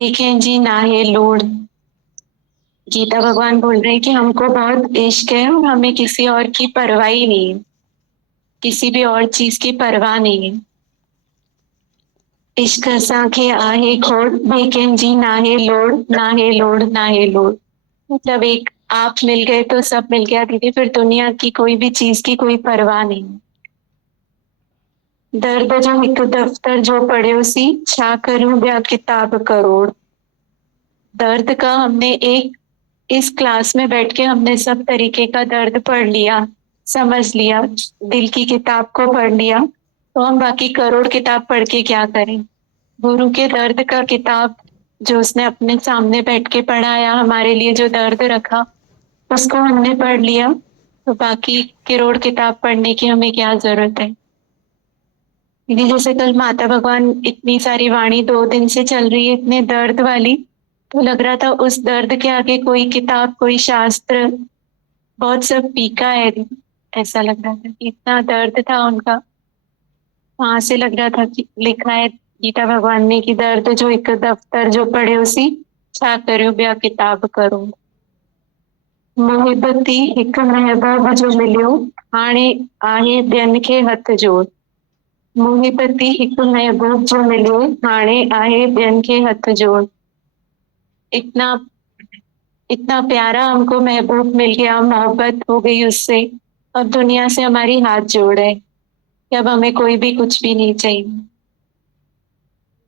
देखें जी ना है लोड। गीता भगवान बोल रहे हैं कि हमको बहुत इश्क है और हमें किसी और की परवाह ही नहीं है, किसी भी और चीज की परवाह नहीं है। इश्क असांखे आहे खोड़, देखें जी ना है लोड, ना है लोड, ना है लोड। मतलब एक आप मिल गए तो सब मिल गया दीदी, फिर दुनिया की कोई भी चीज की कोई परवाह नहीं। दर्द जो एक दफ्तर जो पढ़े उसी, छा करूं ब्या किताब करोड़। दर्द का हमने एक इस क्लास में बैठ के हमने सब तरीके का दर्द पढ़ लिया, समझ लिया, दिल की किताब को पढ़ लिया, तो हम बाकी करोड़ किताब पढ़ के क्या करें। गुरु के दर्द का किताब जो उसने अपने सामने बैठ के पढ़ाया, हमारे लिए जो दर्द रखा, उसको हमने पढ़ लिया, तो बाकी करोड़ किताब पढ़ने की हमें क्या जरूरत है। दीदी जैसे कल माता भगवान इतनी सारी वाणी 2 दिन से चल रही है, इतने दर्द वाली, तो लग रहा था उस दर्द के आगे कोई किताब, कोई शास्त्र, बहुत सब फीका है। ऐसा लग रहा था कि इतना दर्द था उनका, वहां से लग रहा था कि लिखा है गीता भगवान ने कि दर्द जो एक दफ्तर जो पढ़े उसी, छा करो ब्या किताब करो। मोहब्बती हिक महबूब जो मिलियो, हाणे आहे ॿियनि खे हथ जोड़। मोहब्बती हिक महबूब जो मिलियो, हाणे आहे ॿियनि खे हथ जोड़। इतना इतना प्यारा हमको महबूब मिल गया, मोहब्बत हो गई उससे, अब दुनिया से हमारी हाथ जोड़ है कि अब हमें कोई भी कुछ भी नहीं चाहिए।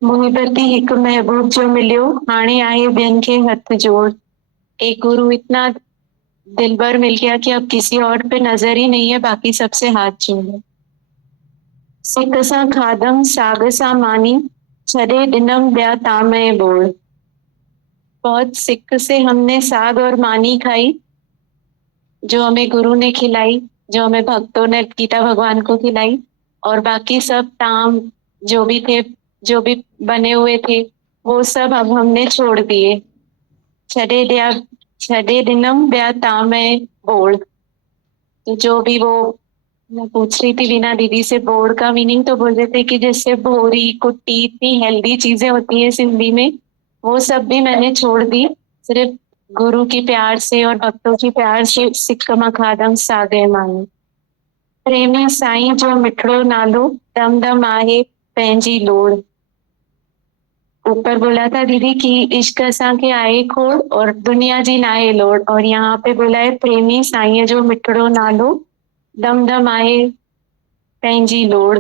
मोहब्बती हिक महबूब जो मिलियो, हाणे आहे ॿियनि खे हथ जोड़। एक गुरु इतना दिलबर मिल गया कि अब किसी और पे नजर ही नहीं है, बाकी सबसे हाथ जोड़ो। सिक सां खादम साग सां मानी, छॾे ॾिनम ॿिया तामय बोल। बहुत सिक से हमने साग और मानी खाई, जो हमें गुरु ने खिलाई, जो हमें भक्तों ने गीता भगवान को खिलाई, और बाकी सब ताम जो भी थे, जो भी बने हुए थे, वो सब अब हमने छोड़ दिए। छड़े दिया, छड़े दिनम ब्या तामय बोल। तो जो भी वो, मैं पूछ रही थी वीना दीदी से बोर्ड का मीनिंग, तो बोल रहे थे कि जैसे भोरी कुट्टी इतनी हेल्दी चीजें होती है सिंधी में, वो सब भी मैंने छोड़ दी, सिर्फ गुरु की प्यार से और भक्तों की प्यार से सिक मां खादम सागे मांगी। प्रेमी साईं जो मिठड़ो नालो, दम दम आहे पंहिंजी लोड़। ऊपर बोला था दीदी कि इश्क असांखे आहे खोड़ और दुनिया जी नाहे लोड़, और यहाँ पे बोला है प्रेमी साईं जो मिठड़ो नालो, दम दम आहे पंहिंजी लोड़।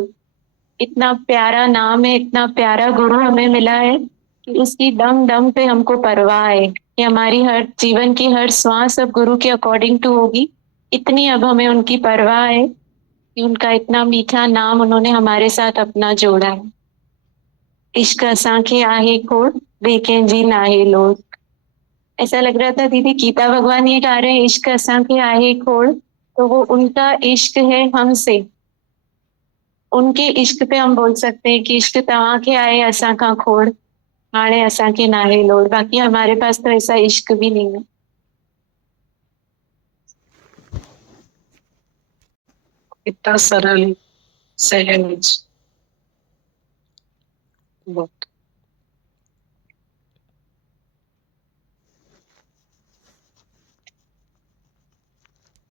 इतना प्यारा नाम है, इतना प्यारा गुरु हमें मिला है कि उसकी दम दम पे हमको परवाह है कि हमारी हर जीवन की हर श्वास अब गुरु के अकॉर्डिंग टू होगी। इतनी अब हमें उनकी परवाह है कि उनका इतना मीठा नाम उन्होंने हमारे साथ अपना जोड़ा है। इश्क असांखे आहे खोड़, बेकें जी नाहे लोड़। ऐसा लग रहा था दीदी गीता भगवान ये गा रहे हैं इश्क असांखे आहे खोड़, तो वो उनका इश्क है हमसे, उनके इश्क पे हम बोल सकते हैं कि इश्क तव्हांखे आहे असां खां खोड़, हाणे असांखे नाहे लोड़। बाकी हमारे पास तो ऐसा इश्क भी नहीं है। इतना सरल, सहज, बहुत।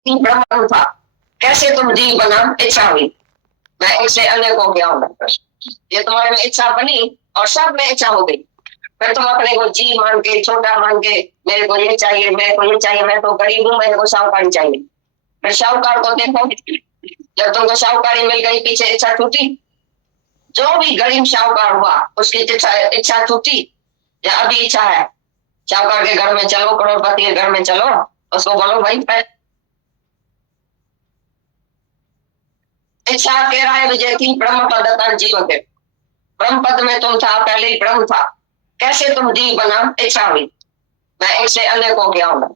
ब्रह्म था, कैसे तुम जीव बना, इच्छा हुई, मैं इससे अनेक हो गया हूँ। ये तुम्हारे में इच्छा बनी और सब में इच्छा हो गई, फिर तुम अपने को जी मान के, छोटा मान के, मेरे को ये चाहिए, मेरे को ये चाहिए, मैं तो गरीब हूँ, मेरे को साहूकारी चाहिए। फिर साहूकार को देखो, जब तुमको साहूकारी मिल गई, पीछे इच्छा टूटी। जो भी गरीब साहूकार हुआ उसकी इच्छा टूटी, या अभी इच्छा है साहूकार के घर में चलो, करोड़पति के घर में चलो, उसको बोलो भाई इच्छा कह रहा है विजय थी ब्रह्म पद जीव के, ब्रह्म पद में तुम था, पहले ही ब्रह्म था, कैसे तुम जीव बना, इच्छा हुई, मैं इससे अनेक हो गया हूँ।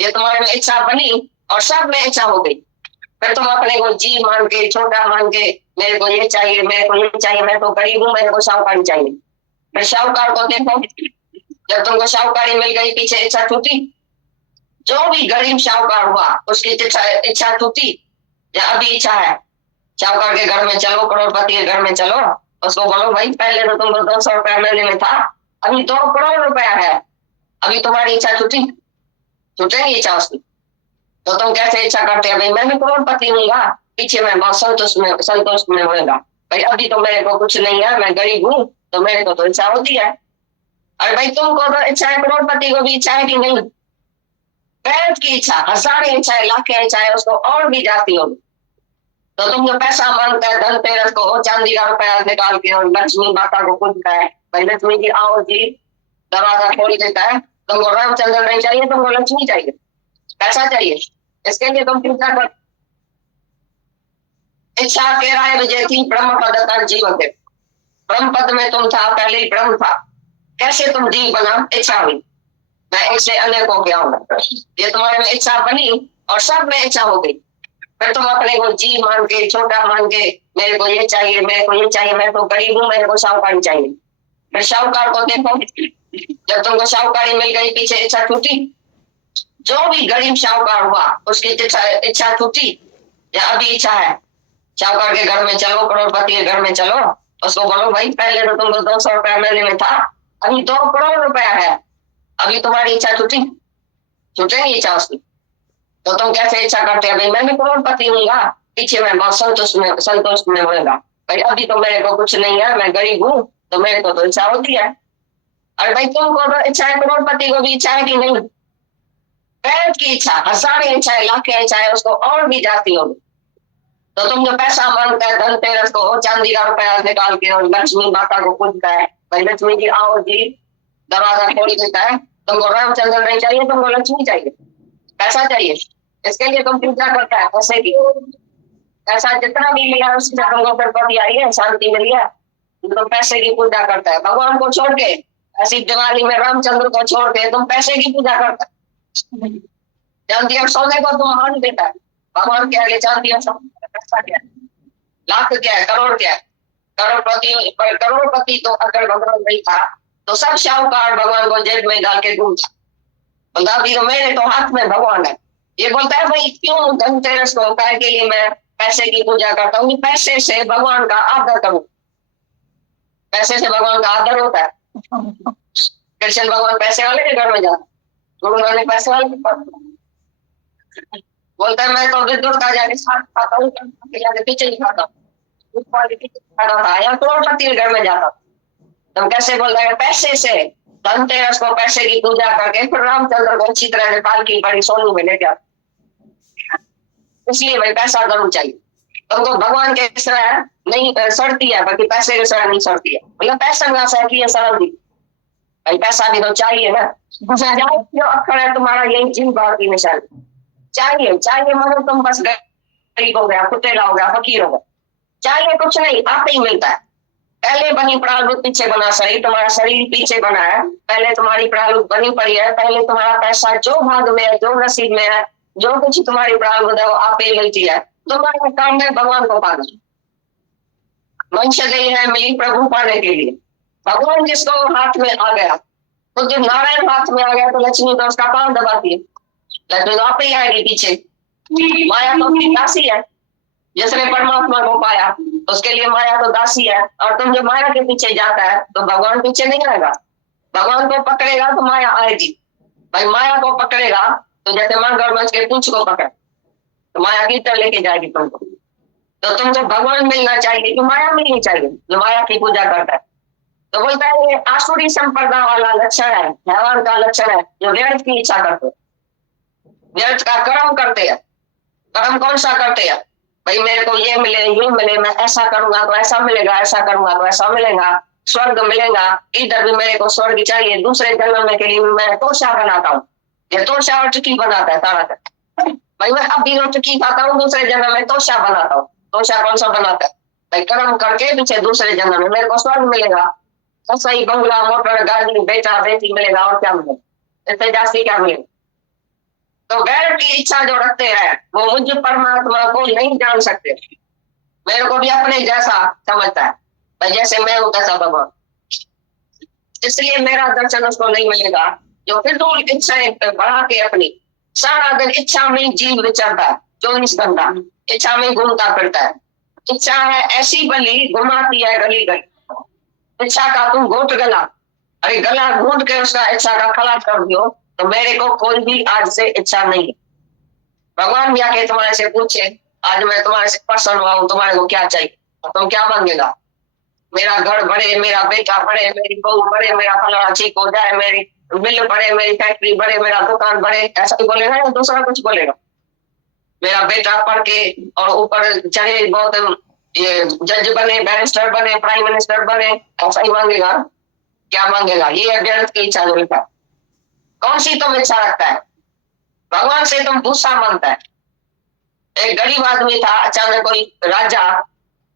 ये तुम्हारे में इच्छा बनी और सब में इच्छा हो गई, फिर तुम अपने को जी मान के, छोटा मान के, मेरे को ये चाहिए, मेरे को ये चाहिए, मैं तो गरीब हूँ, मेरे को साहूकारी चाहिए। फिर साहूकार को देखो, जब तुमको साहूकारी मिल गई, पीछे इच्छा टूटी। जो भी गरीब साहूकार हुआ उसकी इच्छा टूटी, या अभी इच्छा है शाहूकार के घर में चलो, करोड़पति के घर में चलो, उसको बोलो भाई पहले तो तुमको 200 रुपया महीने में था, अभी 2 करोड़ रुपया है, अभी तुम्हारी इच्छा छूटी, छूटेगी इच्छा उसकी? तो तुम कैसे इच्छा करते हैं भाई मैं भी करोड़पति हूँगा, पीछे मैं बहुत संतोष में होगा भाई, अभी तो मेरे को कुछ नहीं है, मैं गरीब हूँ, तो मेरे को तो इच्छा होती है। अरे भाई तुमको तो इच्छा है, करोड़पति को भी इच्छा है कि नहीं? पैर की इच्छा, हजारों इच्छाएं, लाखें इच्छाएं उसको और भी जाती होगी। तो तुम जो पैसा मांगता है धनतेरस को, चांदी का रुपया निकाल के और लक्ष्मी माता को पूजता है, भाई लक्ष्मी जी आओ जी, दरवाजा खोल देता है, तुमको रामचंद्र नहीं चाहिए, तुमको लक्ष्मी चाहिए, पैसा चाहिए, इसके लिए तुम पूजा कर। इच्छा के राय विजय थी, ब्रह्म पद तक जीव थे, ब्रह्म पद में तुम था, पहले ही ब्रह्म था, कैसे तुम जीव बना? इच्छा हुई, मैं इससे अनेक हो गया हूँ, ये तुम्हारे में इच्छा बनी और सब में इच्छा हो गई, फिर तुम अपने को जी मान के, छोटा मान के, मेरे को ये चाहिए, मेरे को ये चाहिए, मैं तो गरीब हूँ, मेरे को शाहूकारी चाहिए। फिर शाहूकार को देखो, जब तुमको शाहूकारी मिल गई, पीछे इच्छा टूटी, जो भी गरीब शाहूकार हुआ उसकी इच्छा टूटी, या अभी इच्छा है शाहूकार के घर में चलो, करोड़पति के घर में चलो, उसको बोलो भाई पहले तो तुमको 200 रुपया महीने में था, अभी 2 करोड़ रुपया है, अभी तुम्हारी इच्छा छूटी, छूटेगी इच्छा उसकी? तो तुम कैसे इच्छा करते हैं भाई मैं भी करोड़पति हूँगा, पीछे मैं बहुत संतोष में होगा भाई, अभी तो मेरे को कुछ नहीं है, मैं गरीब हूँ, तो मेरे को तो इच्छा होती है। अरे भाई तुमको तो इच्छा है, करोड़पति को भी इच्छा है कि नहीं? पैर की इच्छा, हजारों इच्छाएं, लाखें इच्छाएं उसको और भी जाती होगी। तो तुम जो पैसा मांगता है धनतेरस को, चांदी का रुपया निकाल के और लक्ष्मी माता को पूजता है, भाई लक्ष्मी जी आओ जी, दरवाजा खोल देता है, तुमको रामचंद्र नहीं चाहिए, तुमको लक्ष्मी चाहिए, पैसा चाहिए, इसके लिए तुम पूजा करता है पैसे की, पैसा जितना भी लिया उससे तुमको प्रॉपर्टी आई है, शांति मिली है, तो पैसे की पूजा करता है। भगवान को छोड़ के, ऐसी दिवाली में रामचंद्र को छोड़ के तुम पैसे की पूजा करता है, चांदी और सोने को तुम मान देता है, भगवान के आगे चांदी और सोने, पैसा क्या है, लाख क्या है, करोड़ क्या है, करोड़पति तो अगर भगवान नहीं था तो सब शाहूकार भगवान को जेब में डाल के घूमता, बोलता अभी तो मेरे तो हाथ में भगवान है। ये बोलता है भाई क्यों धनतेरस को कह के लिए मैं पैसे की पूजा करता हूँ, पैसे से भगवान का आदर करूं, पैसे से भगवान का आदर होता है। कृष्ण भगवान पैसे वाले के घर में जाता, गुरु नानक पैसे वाले के पास, बोलता है मैं तो विद्युत का जाके साथ खाता हूँ, जाके पीछे ही खाता हूँ, या करोड़पति के घर में जाता, तुम कैसे बोल रहे हैं पैसे से? धनतेरस को पैसे की पूजा करके फिर रामचंद्र को अच्छी तरह नेपाल की बड़ी सोनी में लेके आते, इसलिए भाई पैसा जरूर चाहिए तुमको, भगवान के तरह नहीं सड़ती है, बाकी पैसे की तरह नहीं सड़ती है, मतलब पैसा ना सड़ती है, सड़ती भाई, पैसा भी तो चाहिए ना, जो अक्षर है तुम्हारा यही जीव भारती निशान चाहिए, चाहिए मगर तुम बस गरीब हो गया, कुतेला हो गया, फकीर हो गया, चाहिए कुछ नहीं, आप ही मिलता है, पहले बनी प्रारूप पीछे बना शरीर, तुम्हारा शरीर पीछे बना है, पहले तुम्हारी प्रारूप बनी पड़ी है, पहले तुम्हारा पैसा जो भाग में है, जो नसीब में है, जो कुछ तुम्हारी प्रारूप है वो आप ही मिलती है, तुम्हारा काम है भगवान को पाना, मनुष्य गई है मिली प्रभु पाने के लिए, भगवान जिसको हाथ में आ गया, तो जब नारायण हाथ में आ गया तो लक्ष्मी तो उसका पांव दबाती है, लक्ष्मी तो आप ही आएगी पीछे, माया तो उसकी दासी है, जिसने परमात्मा को पाया उसके लिए माया तो दासी है, और तुम जो माया के पीछे जाता है तो भगवान पीछे नहीं आएगा, भगवान को पकड़ेगा तो माया आएगी, भाई माया को पकड़ेगा तो जैसे मगरमच्छ के पूंछ को पकड़ तो माया की तरह लेके जाएगी तुमको, तो तुमको भगवान मिलना चाहिए कि माया मिलनी चाहिए जो माया की पूजा करता है। तो बोलता है ये आसुरी संप्रदा वाला लक्षण है, हैवान का लक्षण है, जो व्यर्थ की इच्छा करते, व्यर्थ का कर्म करते हैं। कर्म कौन सा करते हैं? भाई मेरे को ये मिले, मैं ऐसा करूंगा तो ऐसा मिलेगा, ऐसा करूंगा तो ऐसा मिलेगा, स्वर्ग मिलेगा, इधर भी मेरे को स्वर्ग चाहिए, दूसरे जन्म के लिए मैं तोशा बनाता हूँ, ये तोशा और चुकी बनाता है सारा कर, भाई मैं अभी चुकी खाता हूँ, दूसरे जन्म में तोशा बनाता हूँ, तोशा कौन सा बनाता है? भाई कर्म करके पीछे दूसरे जन्म में मेरे को स्वर्ग मिलेगा, सही बंगला, मोटर, गाड़ी, बेटा बेटी मिलेगा, और क्या मिलेगा, इससे जास्ती क्या मिलेगा? तो वैर की इच्छा जो रखते हैं वो मुझ परमात्मा को नहीं जान सकते, मेरे को भी अपने जैसा समझता है, जैसे मैं हूं तैसा भगवान, इसलिए मेरा दर्शन उसको नहीं मिलेगा। जो फिजूल इच्छाएं बढ़ा के अपनी सारा दिन इच्छा में जीव विचरता है, 24 घंटा इच्छा में घूमता फिरता है, इच्छा है ऐसी बली घुमाती है गली गली। इच्छा का तुम घोट गला, अरे गला घूट के उसका इच्छा का खलास कर दियो, तो मेरे को कोई भी आज से इच्छा नहीं है। भगवान भी आके तुम्हारे से पूछे, आज मैं तुम्हारे से प्रसन्न हुआ हूं, तुम्हारे को क्या चाहिए, तो तुम क्या मांगेगा? मेरा घर बढ़े, मेरा बेटा बढ़े, मेरी बहू बढ़े, मेरा फलाना ठीक हो जाए, मेरी मिल बढ़े, मेरी फैक्ट्री बढ़े, मेरा दुकान बढ़े, ऐसा ही बोलेगा या दूसरा कुछ बोलेगा? मेरा बेटा पढ़ के और ऊपर चढ़े, बहुत ये जज बने, बैरिस्टर बने, प्राइम मिनिस्टर बने, ऐसा ही मांगेगा? क्या मांगेगा? ये है व्यर्थ की इच्छा जो लिखा। कौन सी तुम इच्छा रखता है? भगवान से तुम भूसा मांगता है। एक गरीब आदमी था, अचानक कोई राजा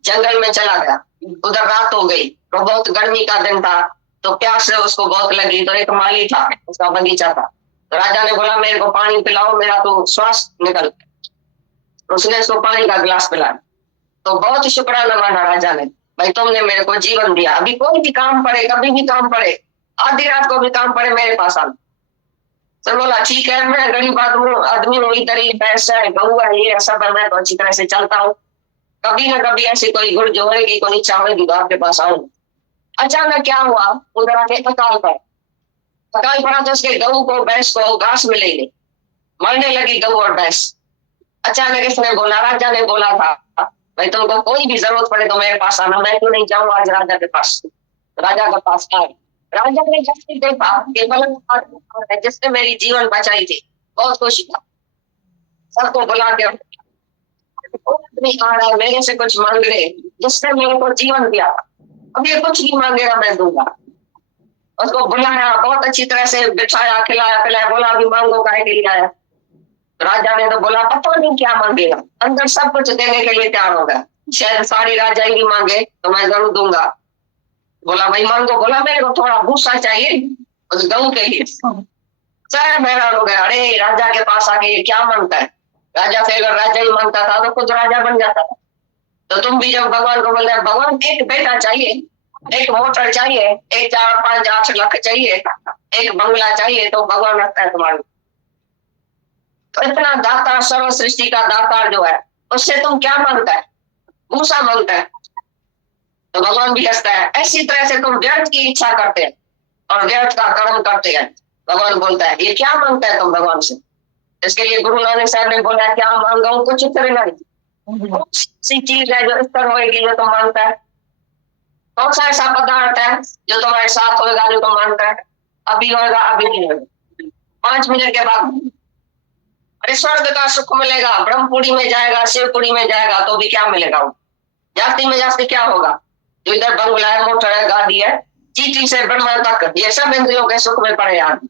जंगल में चला गया, उधर रात हो गई, तो बहुत गर्मी का दिन था, तो प्यास से उसको बहुत लगी, तो एक माली था, उसका बगीचा था, तो राजा ने बोला मेरे को पानी पिलाओ, मेरा तो श्वास निकल। उसने उसको पानी का गिलास पिलाया, तो बहुत शुक्राना माना राजा ने, भाई तुमने मेरे को जीवन दिया, अभी कोई भी काम पड़े, कभी भी काम पड़े, आधी रात को भी काम पड़े, मेरे पास आ। तो बोला ठीक है, मैं गरीब आदमी हूँ, इधर ही भैंस है, गऊ है, ये सब है, मैं तो अच्छी तरह से चलता हूँ, कभी ना कभी ऐसी कोई गुड़ जो होगी, कोई इच्छा होगी तो आपके पास आऊंगा। अचानक क्या हुआ, उधर आके अकाल पड़ा तो उसके गऊ को, भैंस को घास मिलेगी, मरने लगी गऊ और भैंस। अचानक इसने बोला, राजा ने बोला था भाई तुमको कोई भी जरूरत पड़े तो मेरे पास आना, मैं क्यों नहीं जाऊँ आज राजा के पास। राजा के पास आए, राजा ने जैसे देखा कि जिसने मेरी जीवन बचाई थी, बहुत खुश था, सबको बुला के आदमी आ रहा है मेरे से कुछ मांग रहे, जिसने मेरे को जीवन दिया, अब ये कुछ भी मांगेगा मैं दूंगा। उसको बुलाया, बहुत अच्छी तरह से बिठाया, खिलाया पिलाया, बोला अभी मांगो काहे के लिए आया। राजा ने तो बोला पता नहीं क्या मांगेगा, अंदर सब कुछ देने के लिए तैयार होगा, शायद सारी राजा ही मांगे तो मैं जरूर दूंगा। बोला भाई मांगो, बोला मेरे को थोड़ा भूसा चाहिए उस गऊ के लिए। सब हैरान हो गया, अरे राजा के पास आके ये क्या मांगता है, राजा से अगर राजा ही मांगता था तो खुद राजा बन जाता था। तो तुम भी जब भगवान को बोल रहे भगवान एक बेटा चाहिए, एक मोटर चाहिए, एक 4, 5, 8 लाख चाहिए, एक बंगला चाहिए, तो भगवान रखता है तुम्हारे। तो इतना दाता, सर्व सृष्टि का दातार जो है, उससे तुम क्या मांगता है? भूसा मांगता है, तो भगवान भी हंसता है। ऐसी तरह से तुम व्यर्थ की इच्छा करते हैं और व्यर्थ का कर्म करते हैं। भगवान बोलता है ये क्या मांगता है तुम भगवान से? इसके लिए गुरु नानक साहब ने बोला क्या मांगा हूं कुछ इतर नहीं, सी चीज है जो इतर होगी जो तुम मांगता है। कौन सा ऐसा पदार्थ है जो तुम्हारे साथ होगा जो तुम मांगता है? अभी होगा, अभी नहीं होगा, 5 मिनट के बाद। अरे स्वर्ग का सुख मिलेगा, ब्रह्मपुरी में जाएगा, शिवपुरी में जाएगा, तो भी क्या मिलेगा? जाति में जाते क्या होगा? जो इधर बंगला है, मोटर है, गाड़ी है, चीटी से ब्रह्मा तक, ये सब इंद्रियों के सुख में पड़े आदमी।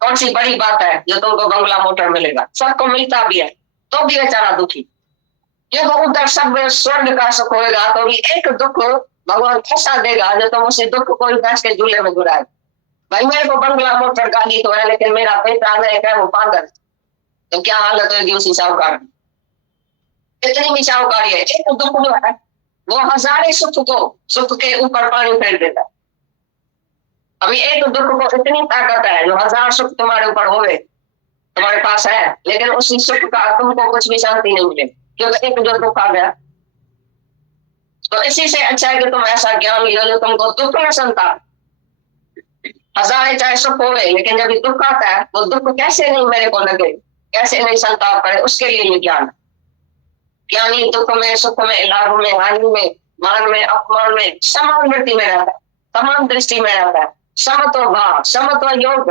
कौन सी बड़ी बात है जो तुमको बंगला मोटर मिलेगा? सबको मिलता भी है तो भी बेचारा दुखी, क्योंकि उधर सब स्वर्ग का सुख होगा, तो भी एक दुख भगवान ऐसा देगा जो तुम उसे दुख को भैंस के झूले में घुराए। भाई मेरे को बंगला मोटर गाड़ी तो है, लेकिन मेरा बेटा है वो पागल, तो क्या हालत होगी उसी साहूकार की? इतनी भी साहूकारी है, एक दुख जो है वो हजारे सुख के ऊपर पानी फेर देता है। अभी एक दुख को इतनी ताकत है जो 1000 सुख तुम्हारे ऊपर होवे, तुम्हारे पास है, लेकिन उसी सुख का तुमको कुछ भी शांति नहीं मिले, क्योंकि एक जो दुख आ गया। तो इसी से अच्छा है कि तुम ऐसा ज्ञान लियो जो तुमको दुख न संताप। हजारे चाहे सुख होवे, लेकिन जब दुख आता है वो दुख कैसे नहीं मेरे को लगे, कैसे नहीं संताप करे, उसके लिए ये ज्ञान। ज्ञानी दुख में, सुख में, लाभ में, हानि में, मान में, अपमान में समान वृत्ति में रहता है, समान दृष्टि में रहता है, समत्व भाव, समत्व योग,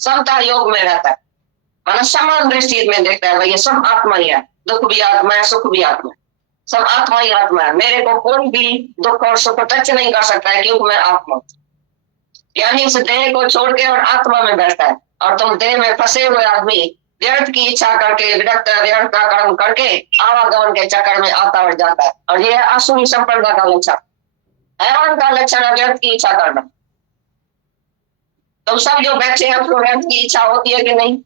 समता योग में रहता है, माना समान दृष्टि में देखता है भाई ये सब आत्मा ही है, दुख भी आत्मा है, सुख भी आत्मा है, सब आत्मा ही आत्मा है, मेरे को कोई भी दुख और सुख टच नहीं कर सकता है क्योंकि मैं आत्मा। यानी इस देह को छोड़ के और आत्मा में बैठता है, और तुम देह में फंसे हुए आदमी व्यर्थ की इच्छा करके, विरक्त व्यर्थ का कर्म करके आवागमन के चक्कर में आता और जाता है, और यह आसुरी संप्रदाय का लक्षण, हैवान का लक्षण है व्यर्थ की इच्छा करना। तुम सब जो बैठे हैं उसको व्यर्थ की इच्छा होती है कि नहीं?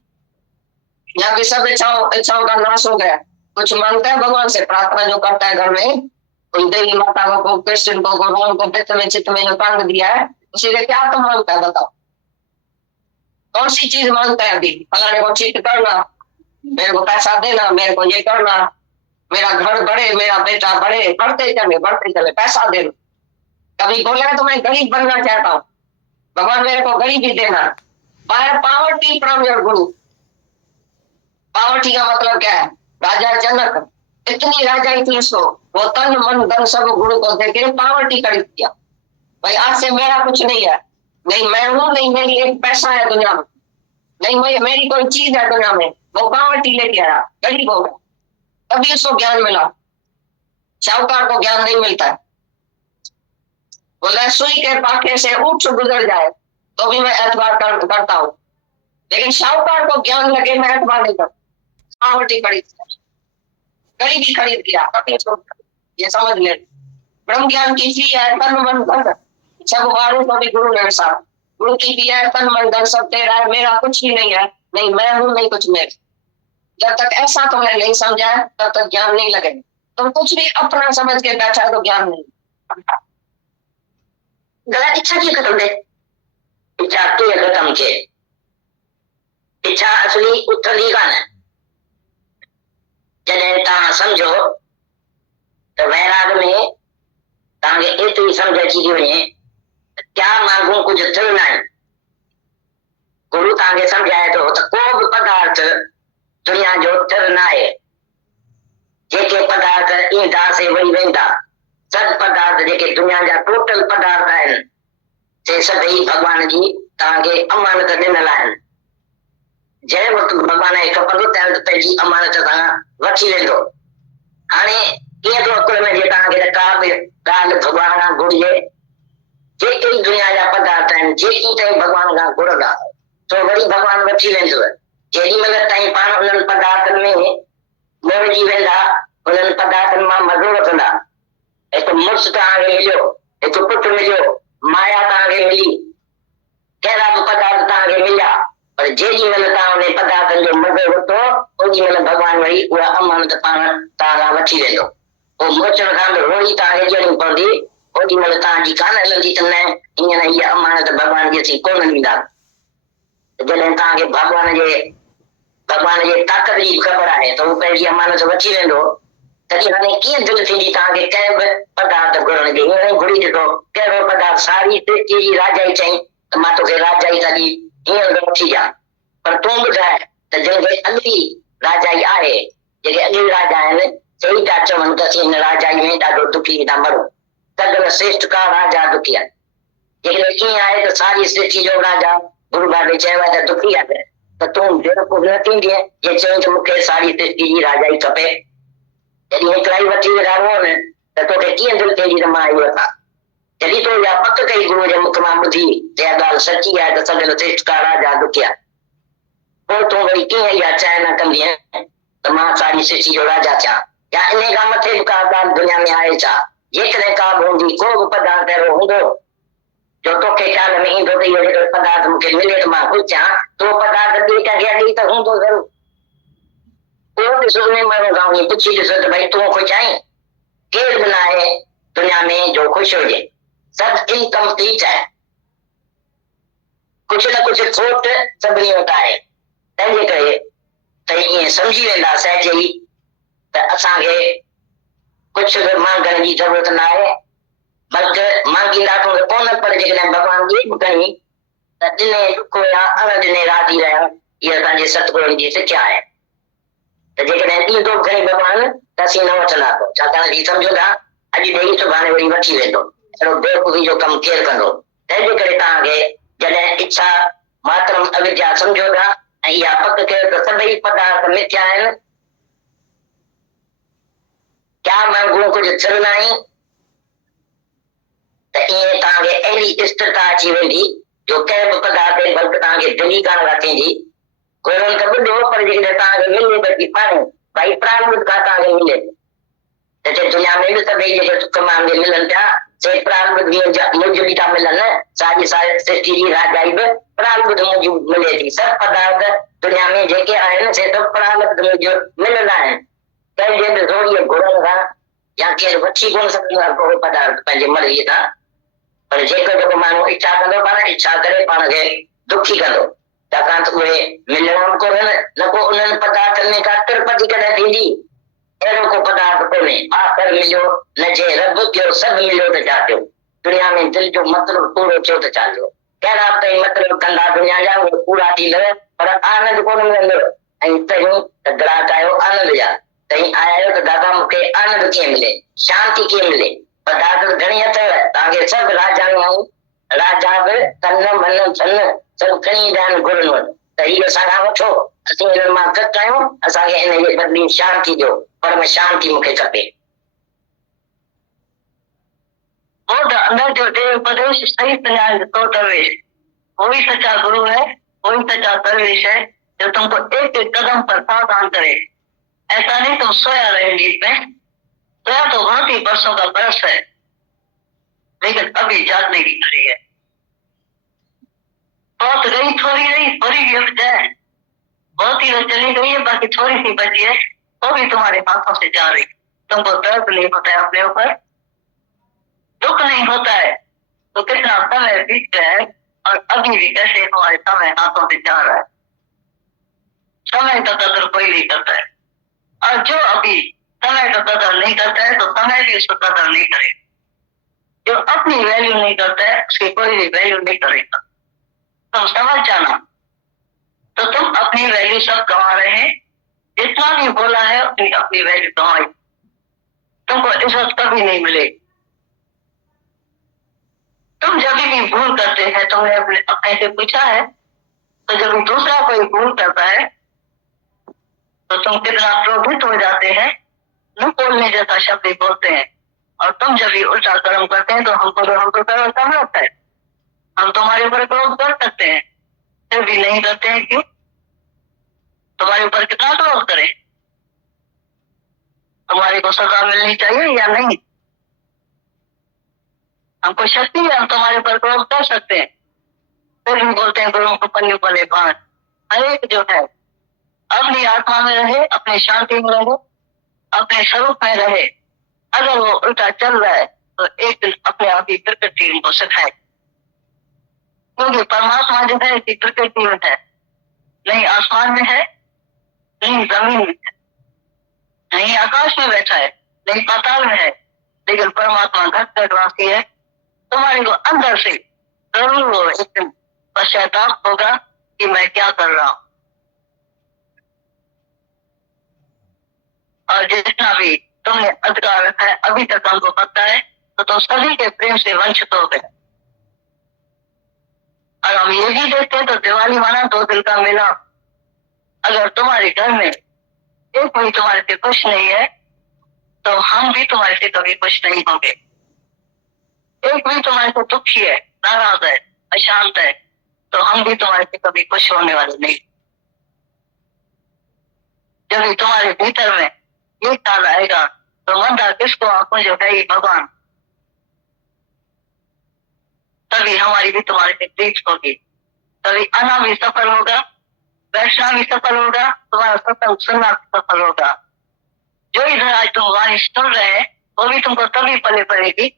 यहाँ की सब इच्छाओं का नाश हो गया। कुछ मांगता है भगवान से, प्रार्थना जो करता है घर में, कोई देवी माता को, कृष्ण को, भगवान को वित्त में चित्त में जो टांग दिया है, उसी से क्या तुम मांगता है बताओ? कौन सी चीज मांगता है? अभी फलाने को चित करना, मेरे को पैसा देना, मेरे को ये करना, मेरा घर बढ़े, मेरा बेटा बढ़े, बढ़ते चले, पैसा दे दो। कभी बोला तो मैं गरीब बनना चाहता हूँ, भगवान मेरे को गरीबी देना। Poverty from your Guru. Poverty का मतलब क्या है? राजा जनक इतनी राजाई थी उसको, वो तन मन धन सब गुरु को देके पावर्टी खरीद दिया। भाई आज से मेरा कुछ नहीं है, नहीं मैं हूं, नहीं मेरी एक पैसा है दुनिया में, नहीं मेरी कोई चीज है दुनिया में, वो पावर्टी लेके आया, गरीब हो गया, तभी उसको ज्ञान मिला। शाहूकार को ज्ञान नहीं मिलता है। बोला सुई के पाखे से ऊंट गुजर जाए तो भी मैं एतबार करता हूँ, लेकिन शाहूकार को ज्ञान लगे मैं एतबार नहीं करता। पावर्टी खरीद दिया, गरीबी खरीद दिया, ये समझ ले। ब्रह्म ज्ञान की फी है तन मन धन, सब वारों को भी गुरु ने साथ। गुरु की फी है तन मन धन सब तेरा है, मेरा कुछ भी नहीं है, नहीं मैं हूं, नहीं कुछ मेरे। जब तक ऐसा तुमने नहीं समझा तब तक ज्ञान नहीं लगेगा। तुम कुछ भी अपना समझ के बैठा तो ज्ञान नहीं। गलत इच्छा की खत्म दे, इच्छा की खत्म के, इच्छा असली उथली कान। जॾहिं तव्हां सम्झो त वैराग में तव्हांखे एतिरी सम्झ अची थी वञे क्या मांगू कुछ थियो न आहे। गुरु तव्हांखे सम्झाए थो त को बि पदार्थ दुनिया जो थिर न आहे। जेके पदार्थ ईंदा से वही वेंदा, सभु पदार्थ जेके दुनिया जा टोटल पदार्थ आहिनि से सभई भॻवान जी तव्हांखे अमानत ॾिनल आहिनि। जंहिं वक़्तु भॻवान खे खपंदो तंहिं वक़्तु पंहिंजी अमानत तव्हां वठी वेंदो। हाणे कीअं थो अकुल में जे तव्हांखे का बि ॻाल्हि भॻवान खां घुरिजे, जेके दुनिया जा पदार्थ आहिनि जेकी ताईं भॻवान खां घुरंदा तो वरी भॻवान वठी वेंदव। जेॾी महिल ताईं पाण उन्हनि पदार्थनि में न विझी वेंदा, उन्हनि पदार्थनि मां मज़ो वठंदा। हिकु मुड़ुसु तव्हांखे मिलियो, हिकु पुटु मिलियो, माया तव्हांखे मिली, कहिड़ा बि पदार्थ तव्हांखे मिलिया, पर जेॾी महिल तव्हां उन पदार्थनि जो मज़ो वठो ओॾी महिल भॻवान वरी उहा अमानत पाण तव्हां खां वठी वेंदो। पोइ मुड़ुसनि खां बि रोड़ी तव्हांखे ॾियणी पवंदी, ओॾी महिल तव्हांजी कान हलंदी त न हींअर हीअ अमानत भॻवान जी असीं कोन ॾींदा। जॾहिं तव्हांखे भॻवान जे ताक़त जी ख़बर आहे त उहो पंहिंजी अमानत वठी वेंदो, तॾहिं हाणे कीअं दिलि थींदी तव्हांखे कंहिं बि पदार्थ घुरण जी। हींअर घुरी ॾिठो कहिड़ो पदार्थ, सारी सृष्टि जी राजाई चई त मां तोखे राजाई था ॾी, हींअर वठी जा, पर तूं ॿुधाए त जंहिंखे अॻली राजाई आहे, जेके अॻली राजा आहिनि सही था चवनि त असीं हिन राजाई में ॾाढो दुखी था मरूं। सदन श्रेष्ठ का राजा दुखी आहे। जेकॾहिं ईअं आहे त सारी सृष्टि जो राजा गुरु बाबे चयो आहे त दुखी आहे, त तूं बेवकूफ़ न थींदीअ जे चईं त मूंखे सारी सृष्टि जी राजाई खपे। जॾहिं हिकिड़ा ई वठी वेठा न त तोखे कीअं दिलि थींदी त मां इहो वठां। जॾहिं तो इहा पक कई गुरू जे मुख मां ॿुधी त इहा ॻाल्हि सची आहे त सदन श्रेष्ठ का राजा दुखी आहे, पोइ तूं वरी कीअं इहा चाह न कंदीअ त मां सारी सृष्टि जो राजा थियां। या इन खां मथे बि का ॻाल्हि दुनिया में आहे छा? जेकॾहिं का बि हूंदी, को बि पदार्थ अहिड़ो हूंदो जो तोखे ख़्याल में ईंदो त इहो जेको पदार्थ मूंखे मिले त मां ख़ुशि थियां, तो पदार्थ ॿिए कंहिंखे ॾेई त हूंदो ज़रूरु। पोइ ॾिसो उन माण्हू खां वञी पुछी ॾिसो त भई तूं ख़ुशि आहीं? केरु बि न आहे दुनिया में जो ख़ुशि हुजे, सभु इनकम्प्लीट आहे। कुझु न कुझु खोट सभिनी वटि आहे। तंहिंजे करे त ईअं सम्झी वेंदा सहज ई त असांखे कुझु बि मांगण जी ज़रूरत न आहे, बल्कि मांगींदासूं त कोन, पर जेकॾहिं भॻवान ॾे बि खणी त ॾिने दुख या अण ॾिने राज़ी रहिया, इहा असांजे सतगुरुनि जी सिख्या आहे। त जेकॾहिं ॾींदो खणी भॻवान त असीं न वठंदासीं, छाकाणि कि सम्झो था अॼु ॾेई सुभाणे वरी वठी वेंदो। अहिड़ो बेवकूफ़ी जो कमु केरु कंदो? तंहिंजे करे तव्हांखे जॾहिं इच्छा मात्रम अविद्या सम्झो था ऐं इहा पक कयो त सभई पदार्थ मिथ्या आहिनि, क्या मांगू कुझु थिर न आहे, त ईअं तव्हांखे अहिड़ी स्थिरता अची वेंदी जो कंहिं बि पदार्थ ते बल्कि तव्हांखे दिली कान थींदी। घुरनि त ॿुधो, पर जेकॾहिं तव्हांखे मिले बल्कि पाणे भई प्रारंभ खां तव्हांखे मिले त दुनिया में बि सभई जेके सुख मांगे मिलनि पिया से प्रारंभ मुंझ बि था मिलनि। सारी सृष्टि जी राजाई बि प्रारंभ मुंझ मिले थी। सभु पदार्थ दुनिया में जेके आहिनि से सभु प्रारंभ मुंझ मिलंदा आहिनि। कंहिंजे बि ज़ोरीअ घुरनि खां या केरु वठी कोन सघंदो आहे को पदार्थ पंहिंजे मर्ज़ीअ सां, पर जेको माण्हू इच्छा कंदो पाण इच्छा करे पाण खे दुखी कंदो, छाकाणि त उहे मिलणा कोन्हनि, न को उन्हनि पदार्थनि में का तृप्ति कॾहिं थींदी। अहिड़ो को पदार्थ कोन्हे आख़िर मिलियो न जे रब जो सभु मिलियो त छा थियो दुनिया में दिल जो मतिलबु पूरो थियो त छा थियो कहिड़ा ताईं मतिलबु कंदा दुनिया जा उहे पूरा थींदव पर आनंद कोन मिलंदव ऐं तयूं त ग्राहक आयो आनंद जा तई आया त दादा मूंखे आनंद कीअं मिले शांति कीअं मिले पदार्थ घणी अथव तव्हांखे सभु राजाऊं आहियूं राजा बि तन मन धन सभु खणी ईंदा आहिनि घुरनि वटि त इहो असांखां वठो असीं हिननि मां कट कयूं असांखे हिन जे बदिली शांति ॾियो पर शांति मूंखे खपे वो अंदर जो देव उपदेश सही सुनाए तो दरवेश वही सच्चा गुरु है वही सच्चा दरवेश है जो तुमको एक एक कदम पर सावधान करे। ऐसा नहीं तुम सोया रहे नींद में सोया तो बहुत ही वर्षों का बरस है लेकिन अभी जागने की घड़ी है। बहुत गई थोड़ी रही थोड़ी भी अब जाए बहुत ही चली गई है बाकी थोड़ी सी बची है वो भी तुम्हारे हाथों से जा रही तुमको दर्द नहीं होता है अपने ऊपर दुख नहीं होता है तो कितना समय बीत गया है और अभी भी कैसे हमारे समय हाथों से जा रहा है। समय का कदर कोई नहीं करता है और जो अभी समय का कदर नहीं करता है तो समय भी उसको कदर नहीं करेगा। जो अपनी वैल्यू नहीं करता है उसकी कोई भी वैल्यू नहीं करेगा। तुम समझ जाना तो तुम अपनी वैल्यू सब गंवा रहे हैं जितना भी बोला है अपनी अपनी वैल्यू गंवाई तुमको इज्जत कभी नहीं मिलेगी। तुम जब भी भूल करते हैं तुमने अपने से पूछा है तो जब दूसरा कोई भूल करता है तो तुम कितना क्रोधित हो जाते हैं न बोलने जैसा शब्द ही बोलते हैं और तुम जब भी उल्टा कर्म करते हैं तो हमको कर्म कम लगता है। हम तुम्हारे ऊपर क्रोध कर सकते हैं फिर भी नहीं करते हैं क्यों? तुम्हारे ऊपर कितना क्रोध करें? तुम्हारे को सजा मिलनी चाहिए या नहीं? हमको शक्ति है हम तुम्हारे ऊपर क्रोध कर सकते हैं फिर भी बोलते हैं गुरुओं को पल्ले पले बांध। हर एक जो है अपनी आत्मा में रहे अपनी शांति में रहे अपने स्वरूप में रहे। अगर वो उल्टा चल रहा है तो एक दिन अपने आप ही प्रकृति उनको सिखाए क्योंकि परमात्मा जो है प्रकृति में है नहीं आसमान में है नहीं जमीन में है नहीं आकाश में बैठा है नहीं पाताल में है लेकिन परमात्मा घट घटवासी है। तुम्हारे को अंदर से जरूर वो एक दिन पश्चाताप होगा कि मैं क्या कर रहा हूं और जितना भी तुमने अधिकार रखा है अभी तक हमको पता है तो तुम सभी के प्रेम से वंचित हो गए। और हम ये भी देखते हैं तो दिवाली माना 2 दिन का मेला। अगर तुम्हारे घर में एक भी तुम्हारे से खुश नहीं है तो हम भी तुम्हारे से कभी खुश नहीं होंगे। एक भी तुम्हारे से दुखी है नाराज है अशांत है तो हम भी तुम्हारे से कभी खुश होने वाले नहीं। जब भी तुम्हारे भीतर में ये ख्याल आएगा तो मंदा किसको आंखों जो है भगवान तभी हमारी भी तुम्हारे से प्रीत होगी तभी आना भी सफल होगा बैठना भी सफल होगा तुम्हारा सत्संग सुनना भी सफल होगा। जो इधर आज तुम वाणी सुन रहे हैं वो भी तुमको तभी पले पड़ेगी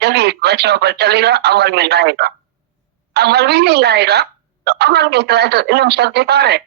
जब भी वचनों पर चलेगा अमल में लाएगा। अमल भी नहीं लाएगा तो अमल के तरह तो इल्म सब बेकार है।